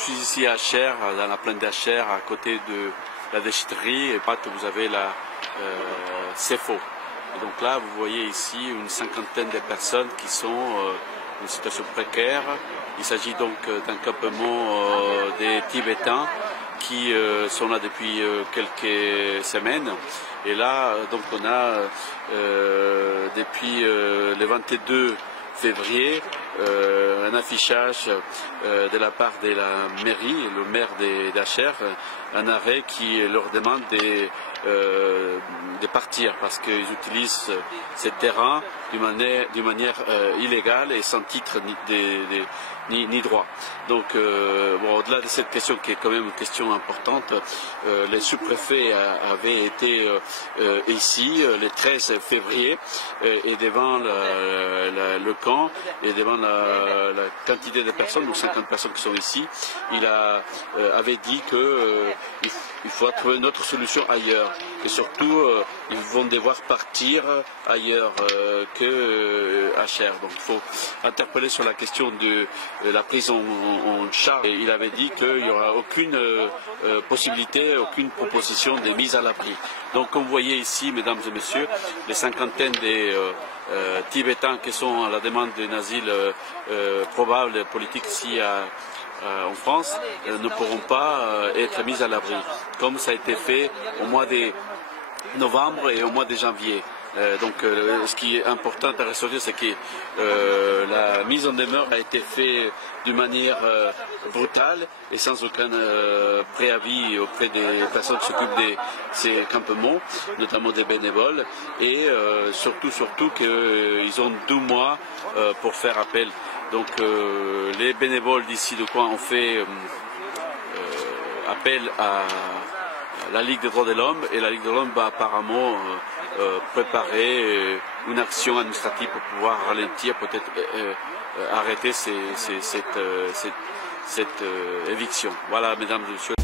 suis ici à Cher, dans la plaine d'Acher, à côté de la déchetterie, et vous avez la CEFO. Et donc là, vous voyez ici une cinquantaine de personnes qui sont dans une situation précaire. Il s'agit donc d'un campement des Tibétains qui sont là depuis quelques semaines. Et là, donc on a depuis le 22 février un affichage de la part de la mairie, le maire d'Acher, un arrêt qui leur demande de partir parce qu'ils utilisent ces terrains d'une manière illégale et sans titre ni droit. Donc, au-delà de cette question qui est quand même une question importante, les sous-préfets avaient été ici le 13 février et devant le camp et devant la quantité de personnes, donc 50 personnes qui sont ici, il avait dit qu'il faut trouver une autre solution ailleurs. Et surtout, ils vont devoir partir ailleurs qu'à Cher. Donc il faut interpeller sur la question de la prise en charge. Et il avait dit qu'il n'y aura aucune possibilité, aucune proposition de mise à l'abri. Donc comme vous voyez ici, mesdames et messieurs, les cinquantaines des Tibétains qui sont à la demande d'un asile probable politique ici en France ne pourront pas être mis à l'abri, comme ça a été fait au mois de novembre et au mois de janvier. Donc ce qui est important à ressortir, c'est que la mise en demeure a été faite d'une manière brutale et sans aucun préavis auprès des personnes qui s'occupent de ces campements, notamment des bénévoles, et surtout qu'ils ont 2 mois pour faire appel. Donc les bénévoles d'ici de coin ont fait appel à la Ligue des droits de l'homme, et la Ligue des droits de l'homme va apparemment préparer une action administrative pour pouvoir ralentir, peut-être arrêter cette éviction. Voilà, mesdames et messieurs.